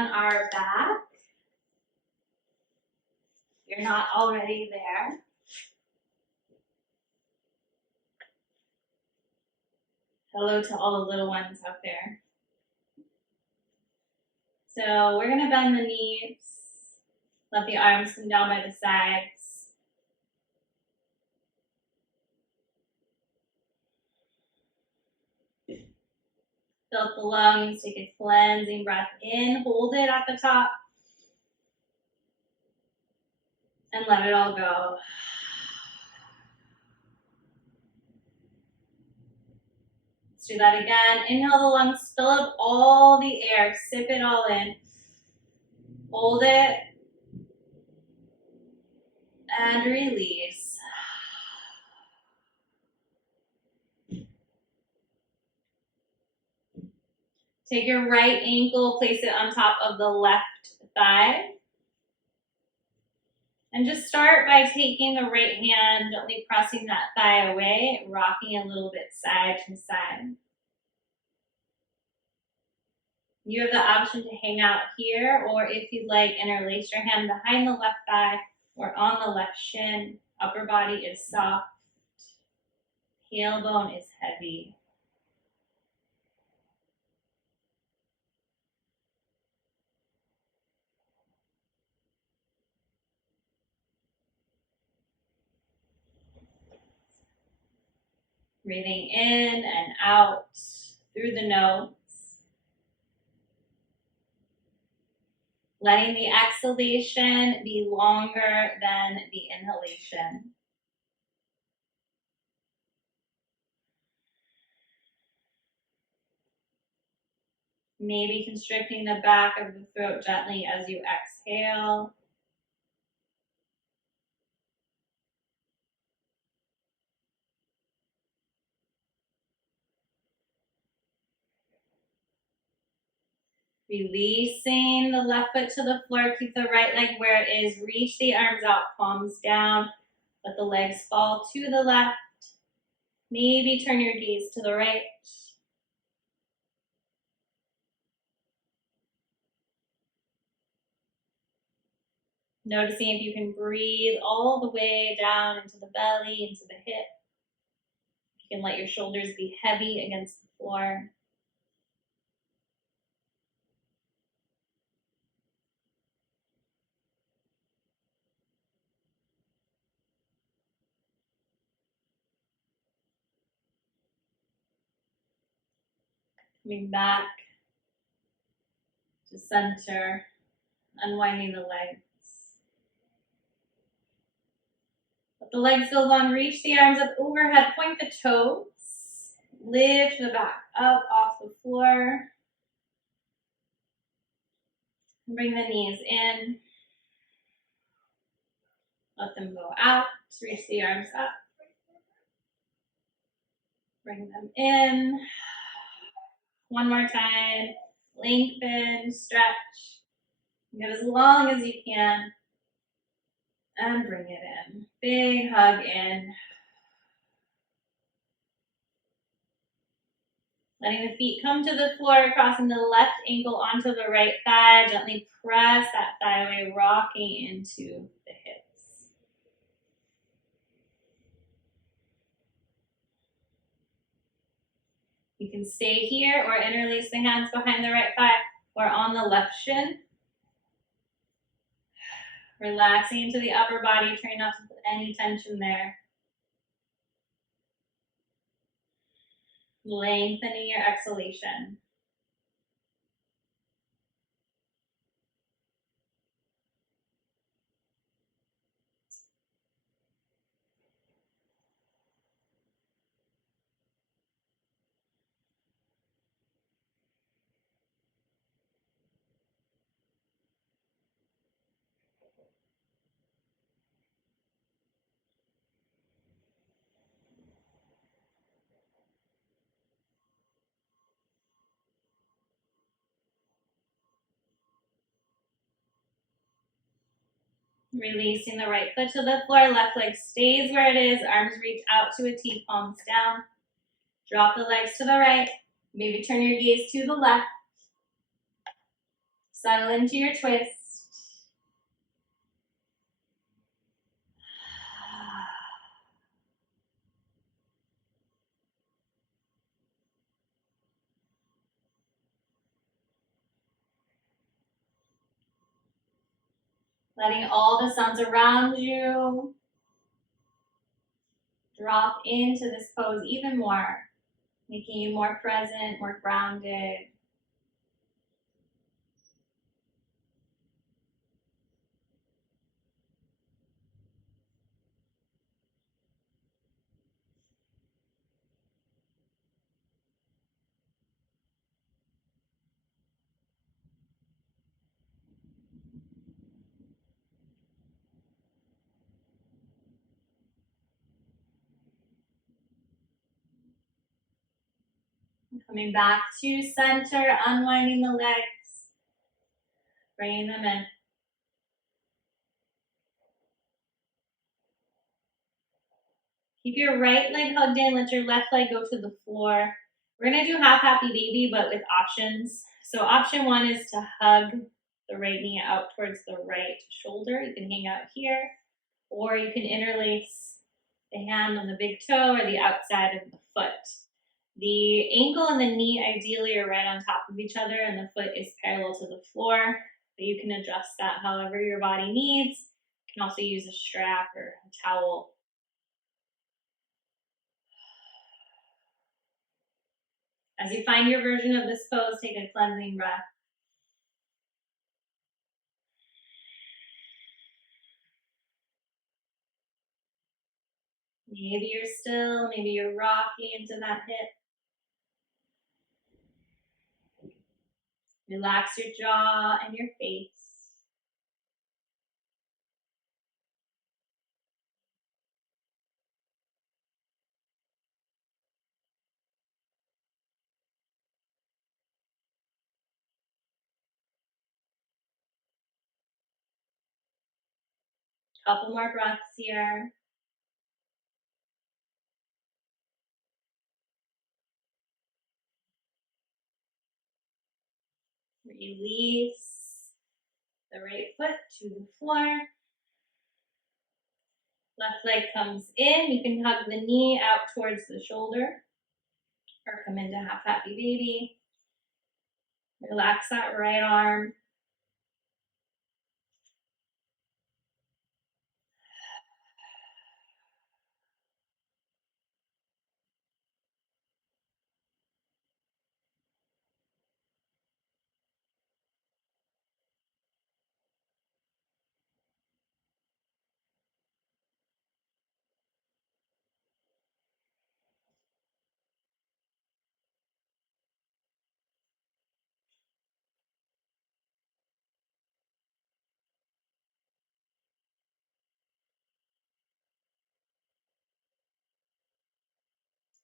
on our back. You're not already there. Hello to all the little ones out there. So we're gonna bend the knees. Let the arms come down by the sides. Fill up the lungs, take a cleansing breath in, hold it at the top, and let it all go. Let's do that again. Inhale the lungs, fill up all the air, sip it all in. Hold it, and release. Take your right ankle, place it on top of the left thigh. And just start by taking the right hand, gently pressing that thigh away, rocking a little bit side to side. You have the option to hang out here, or if you'd like, interlace your hand behind the left thigh or on the left shin. Upper body is soft. Tailbone is heavy. Breathing in and out through the nose. Letting the exhalation be longer than the inhalation. Maybe constricting the back of the throat gently as you exhale. Releasing the left foot to the floor, keep the right leg where it is. Reach the arms out, palms down. Let the legs fall to the left. Maybe turn your gaze to the right. Noticing if you can breathe all the way down into the belly, into the hip. You can let your shoulders be heavy against the floor. Coming back to center, unwinding the legs. Let the legs go long, reach the arms up overhead, point the toes. Lift the back up off the floor. Bring the knees in. Let them go out. Reach the arms up. Bring them in. One more time. Lengthen, stretch. Get as long as you can. And bring it in. Big hug in. Letting the feet come to the floor, crossing the left ankle onto the right thigh. Gently press that thigh away, rocking into the hips. You can stay here or interlace the hands behind the right thigh or on the left shin. Relaxing into the upper body, trying not to put any tension there. Lengthening your exhalation. Releasing the right foot to the floor, left leg stays where it is, arms reach out to a T, palms down. Drop the legs to the right, maybe turn your gaze to the left. Settle into your twist. Letting all the sounds around you drop into this pose even more, making you more present, more grounded. Coming back to center, unwinding the legs, bringing them in. Keep your right leg hugged in, let your left leg go to the floor. We're gonna do half happy baby, but with options. So option one is to hug the right knee out towards the right shoulder. You can hang out here, or you can interlace the hand on the big toe or the outside of the foot. The ankle and the knee ideally are right on top of each other and the foot is parallel to the floor, but you can adjust that however your body needs. You can also use a strap or a towel. As you find your version of this pose, take a cleansing breath. Maybe you're still, maybe you're rocking into that hip. Relax your jaw and your face. Couple more breaths here. Release the right foot to the floor. Left leg comes in. You can hug the knee out towards the shoulder or come into half happy baby. Relax that right arm.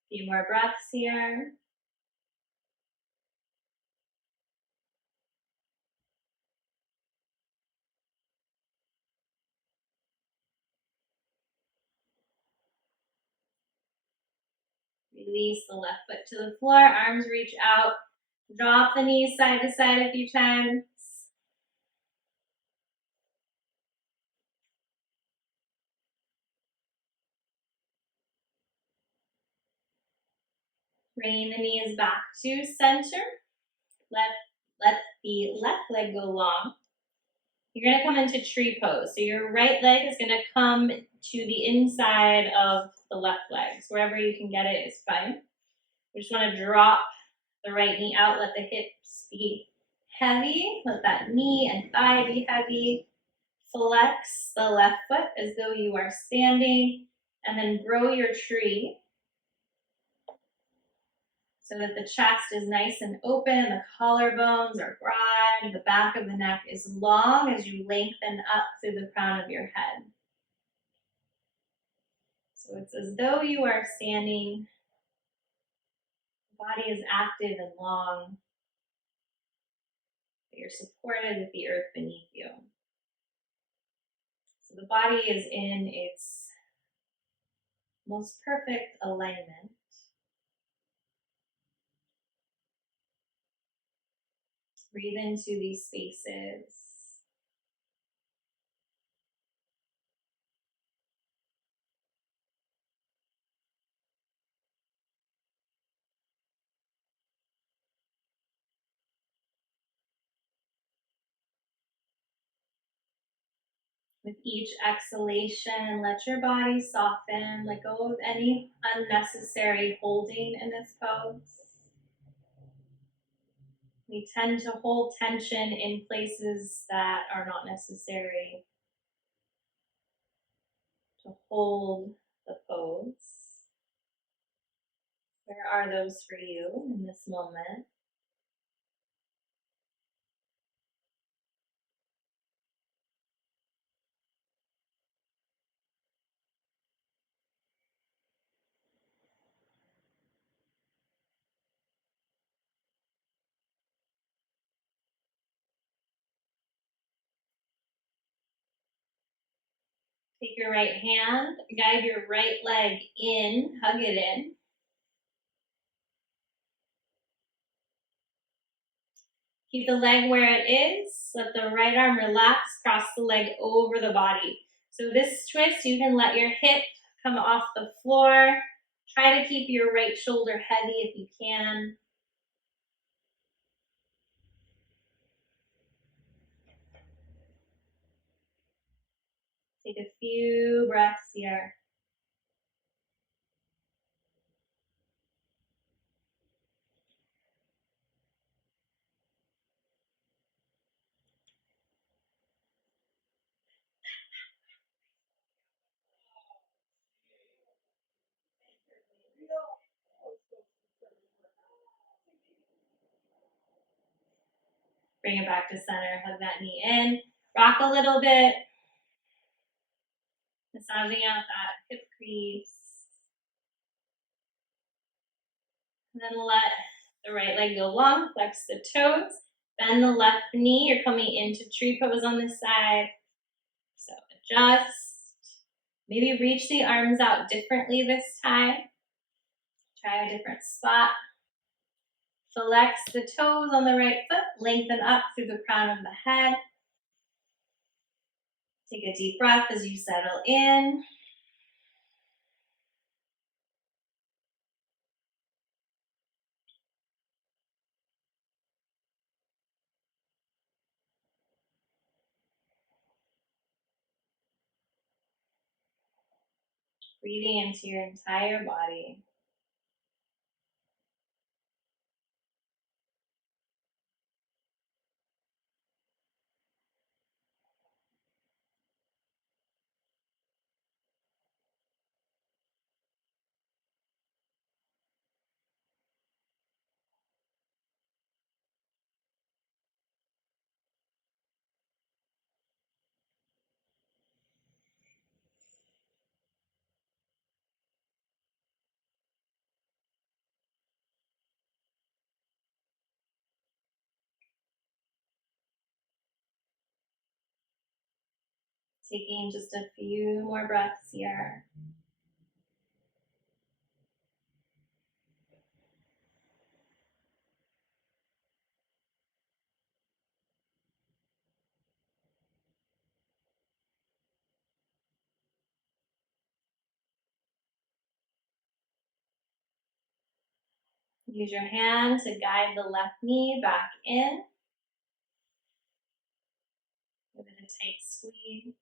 A few more breaths here. Release the left foot to the floor, arms reach out. Drop the knees side to side a few times. Bringing the knees back to center. Let the left leg go long. You're gonna come into tree pose. So your right leg is gonna come to the inside of the left leg. So wherever you can get it is fine. We just wanna drop the right knee out, let the hips be heavy, let that knee and thigh be heavy. Flex the left foot as though you are standing, and then grow your tree so that the chest is nice and open, the collarbones are broad, the back of the neck is long as you lengthen up through the crown of your head. So it's as though you are standing, the body is active and long, but you're supported with the earth beneath you. So the body is in its most perfect alignment. Breathe into these spaces. With each exhalation, let your body soften. Let go of any unnecessary holding in this pose. We tend to hold tension in places that are not necessary to hold the pose. Where are those for you in this moment? Take your right hand, guide your right leg in, hug it in. Keep the leg where it is. Let the right arm relax, cross the leg over the body. So this twist, you can let your hip come off the floor. Try to keep your right shoulder heavy if you can. Take a few breaths here. Bring it back to center, hug that knee in. Rock a little bit. Massaging out that hip crease. And then let the right leg go long, flex the toes. Bend the left knee. You're coming into tree pose on this side. So adjust. Maybe reach the arms out differently this time. Try a different spot. Flex the toes on the right foot. Lengthen up through the crown of the head. Take a deep breath as you settle in. Breathing into your entire body. Taking just a few more breaths here. Use your hand to guide the left knee back in. Give it a tight squeeze.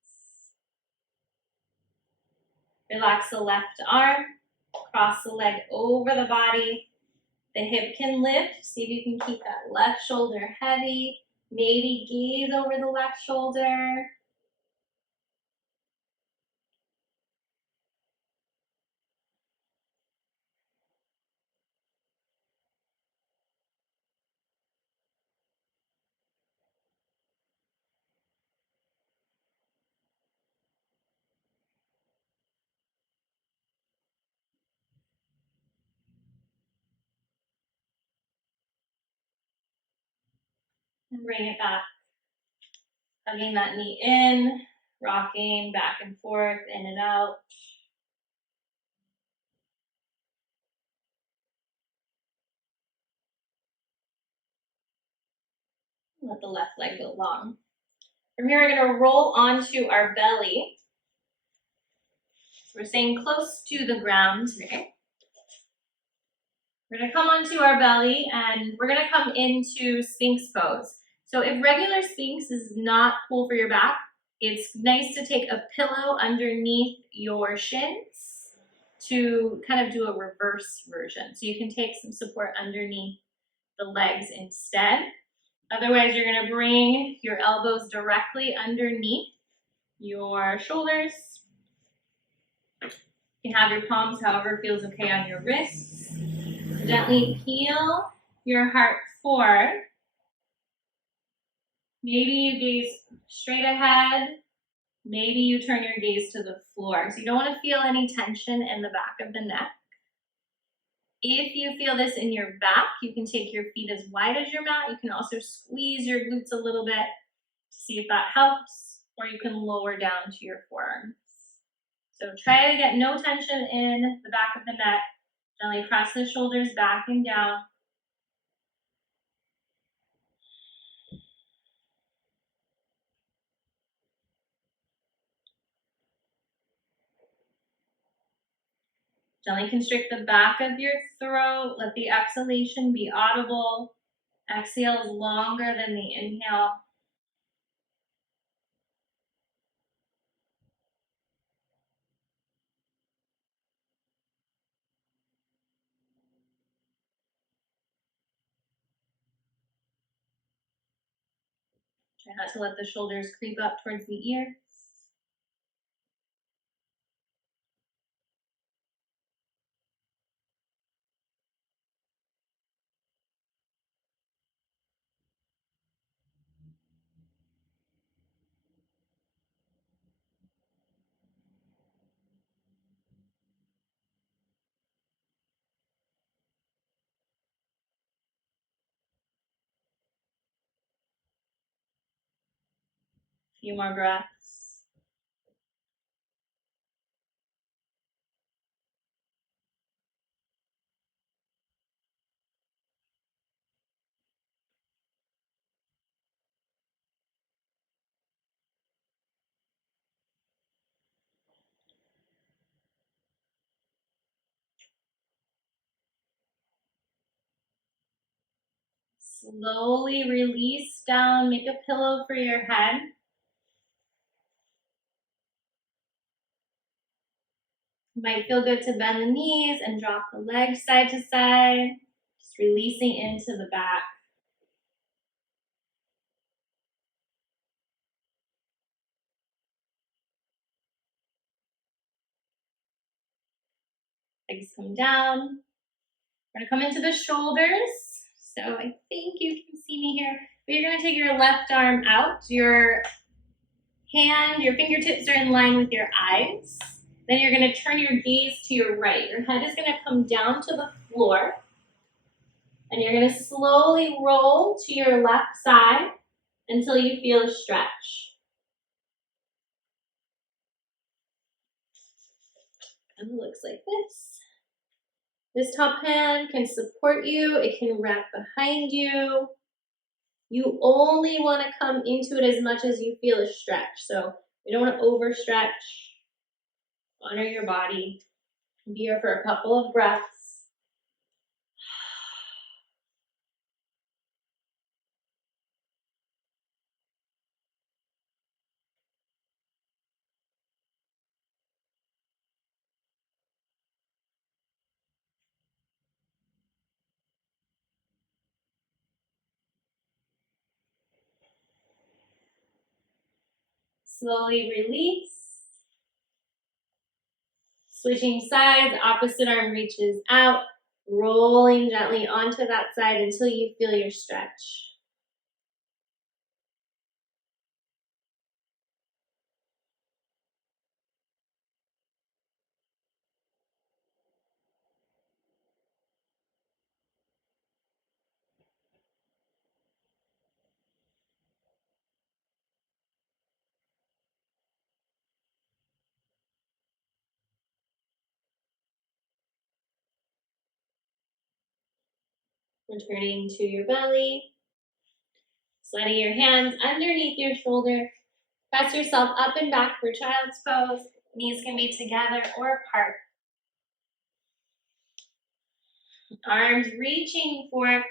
Relax the left arm. Cross the leg over the body. The hip can lift. See if you can keep that left shoulder heavy. Maybe gaze over the left shoulder. And bring it back. Hugging that knee in. Rocking back and forth, in and out. Let the left leg go long. From here, we're gonna roll onto our belly. So we're staying close to the ground today. We're gonna come onto our belly and we're gonna come into Sphinx pose. So if regular Sphinx is not cool for your back, it's nice to take a pillow underneath your shins to kind of do a reverse version. So you can take some support underneath the legs instead. Otherwise, you're gonna bring your elbows directly underneath your shoulders. You can have your palms however feels okay on your wrists. Gently peel your heart forward. Maybe you gaze straight ahead. Maybe you turn your gaze to the floor. So you don't want to feel any tension in the back of the neck. If you feel this in your back, you can take your feet as wide as your mat. You can also squeeze your glutes a little bit to see if that helps, or you can lower down to your forearms. So try to get no tension in the back of the neck. Gently press the shoulders back and down. Gently constrict the back of your throat. Let the exhalation be audible. Exhale is longer than the inhale. Try not to let the shoulders creep up towards the ears. A few more breaths. Slowly release down. Make a pillow for your head. It might feel good to bend the knees and drop the legs side to side. Just releasing into the back. Legs come down. We're gonna come into the shoulders. So I think you can see me here. But you're gonna take your left arm out. Your fingertips are in line with your eyes. Then you're gonna turn your gaze to your right. Your head is gonna come down to the floor. And you're gonna slowly roll to your left side until you feel a stretch. And it looks like this. This top hand can support you. It can wrap behind you. You only want to come into it as much as you feel a stretch. So you don't want to overstretch. Honor your body. Be here for a couple of breaths. Slowly release. Switching sides, opposite arm reaches out, rolling gently onto that side until you feel your stretch. Returning to your belly. Sliding your hands underneath your shoulder. Press yourself up and back for child's pose. Knees can be together or apart. Arms reaching forward.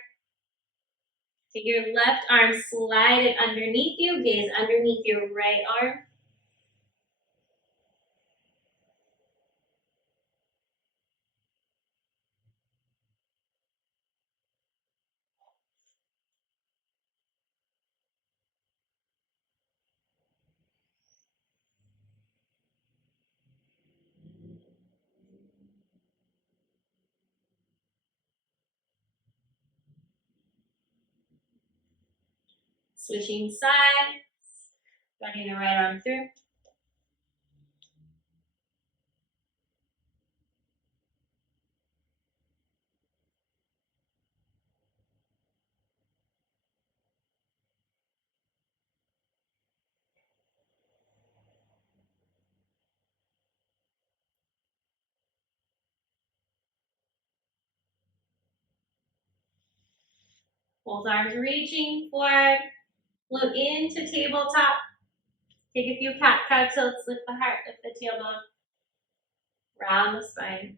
Take your left arm, slide it underneath you. Gaze underneath your right arm. Switching sides. Running the right arm through. Both arms reaching forward. Float into tabletop. Take a few cat-cow tilts. Lift the heart, lift the tailbone. Round the spine.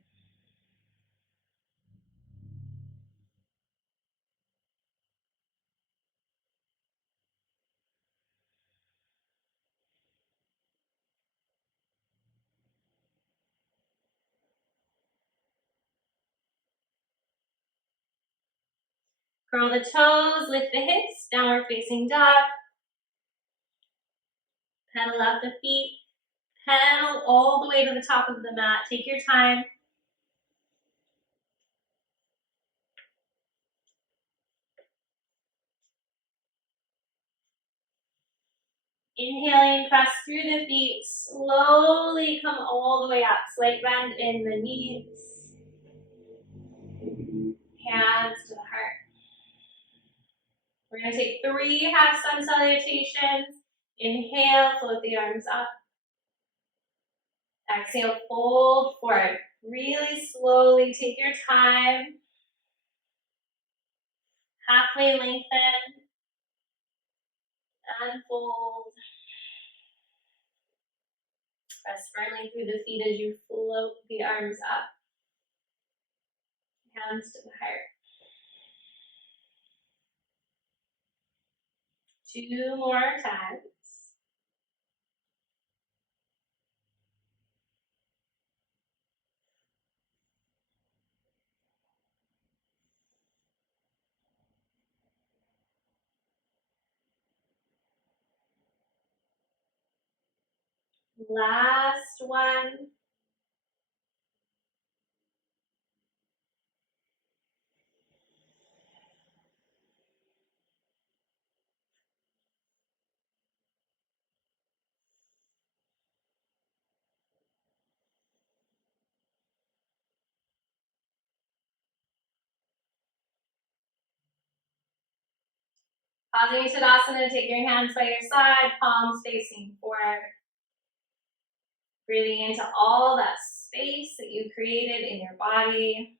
Curl the toes, lift the hips, downward facing dog. Pedal out the feet. Pedal all the way to the top of the mat. Take your time. Inhaling, press through the feet. Slowly come all the way up. Slight bend in the knees. Hands to the heart. We're going to take 3 half sun salutations. Inhale, float the arms up. Exhale, fold forward. Really slowly take your time. Halfway lengthen. And fold. Press firmly through the feet as you float the arms up. Hands to the heart. 2 more times. Last one. Pausing Tadasana, take your hands by your side, palms facing forward. Breathing into all that space that you created in your body.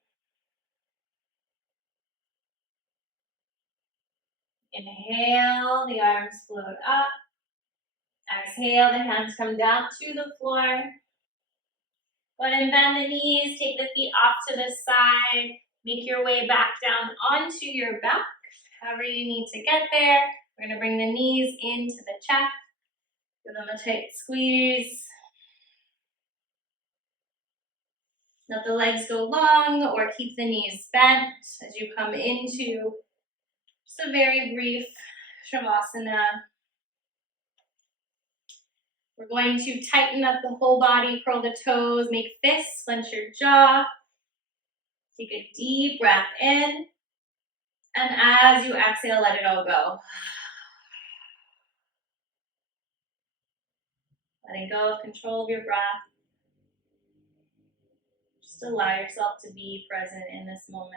Inhale, the arms float up. Exhale, the hands come down to the floor. Go ahead and bend the knees, take the feet off to the side. Make your way back down onto your back, however you need to get there. We're gonna bring the knees into the chest. Give them a tight squeeze. Let the legs go long or keep the knees bent as you come into just a very brief Shavasana. We're going to tighten up the whole body, curl the toes, make fists, clench your jaw. Take a deep breath in. And as you exhale, let it all go. Letting go of control of your breath. Just allow yourself to be present in this moment.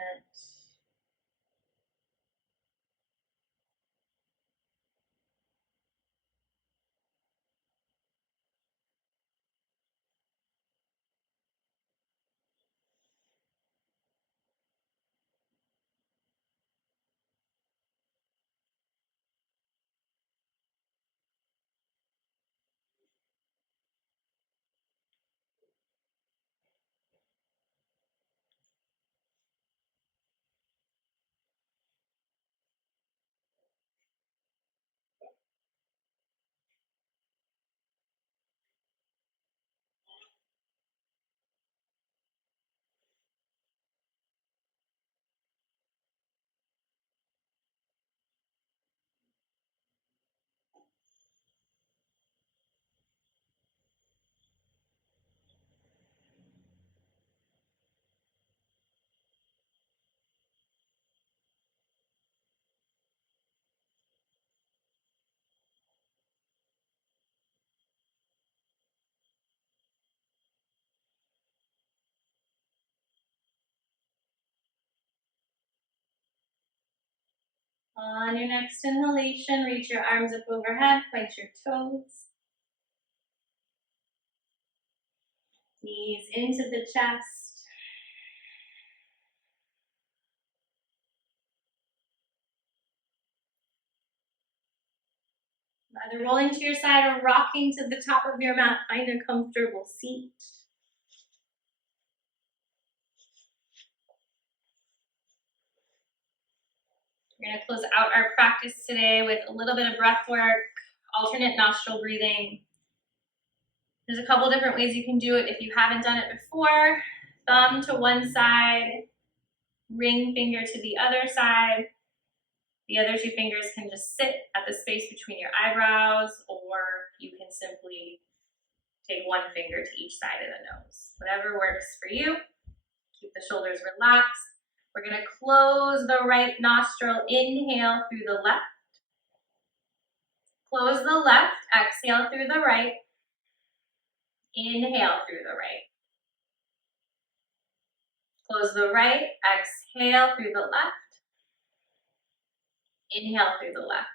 On your next inhalation, reach your arms up overhead, point your toes. Knees into the chest. Either rolling to your side or rocking to the top of your mat. Find a comfortable seat. We're going to close out our practice today with a little bit of breath work, alternate nostril breathing. There's a couple different ways you can do it if you haven't done it before. Thumb to one side, ring finger to the other side. The other two fingers can just sit at the space between your eyebrows, or you can simply take one finger to each side of the nose. Whatever works for you. Keep the shoulders relaxed. We're going to close the right nostril. Inhale through the left. Close the left. Exhale through the right. Inhale through the right. Close the right. Exhale through the left. Inhale through the left.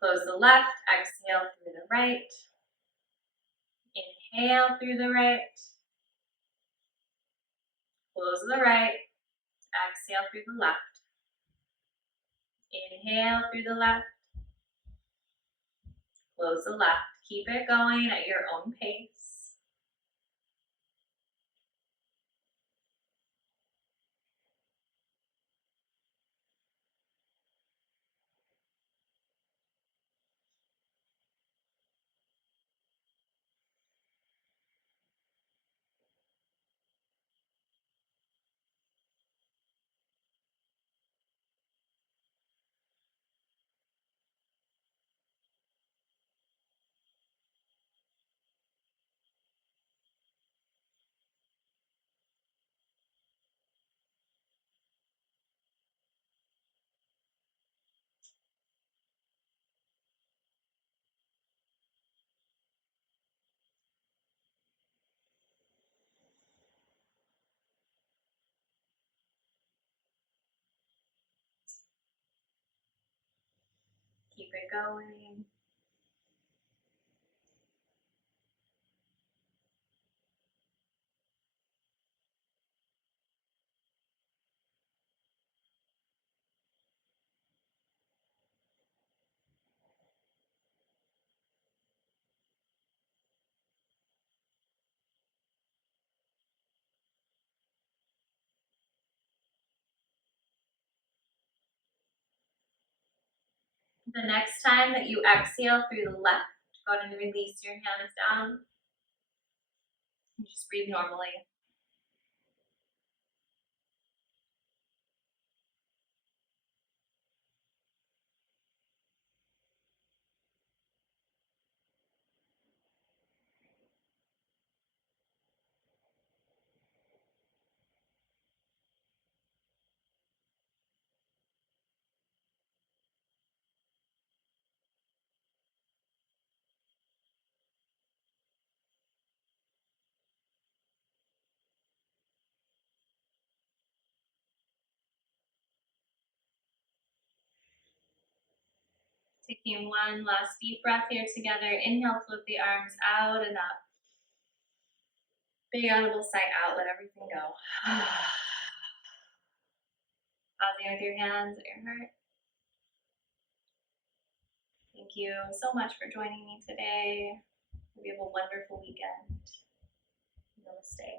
Close the left. Exhale through the right. Inhale through the right. Close the right. Exhale through the left. Inhale through the left. Close the left. Keep it going at your own pace. Keep it going. The next time that you exhale through the left, go ahead and release your hands down. And just breathe normally. Taking one last deep breath here together. Inhale, float the arms out and up. Big audible sigh out, let everything go. Pausing with your hands at your heart. Thank you so much for joining me today. Hope you have a wonderful weekend. Namaste.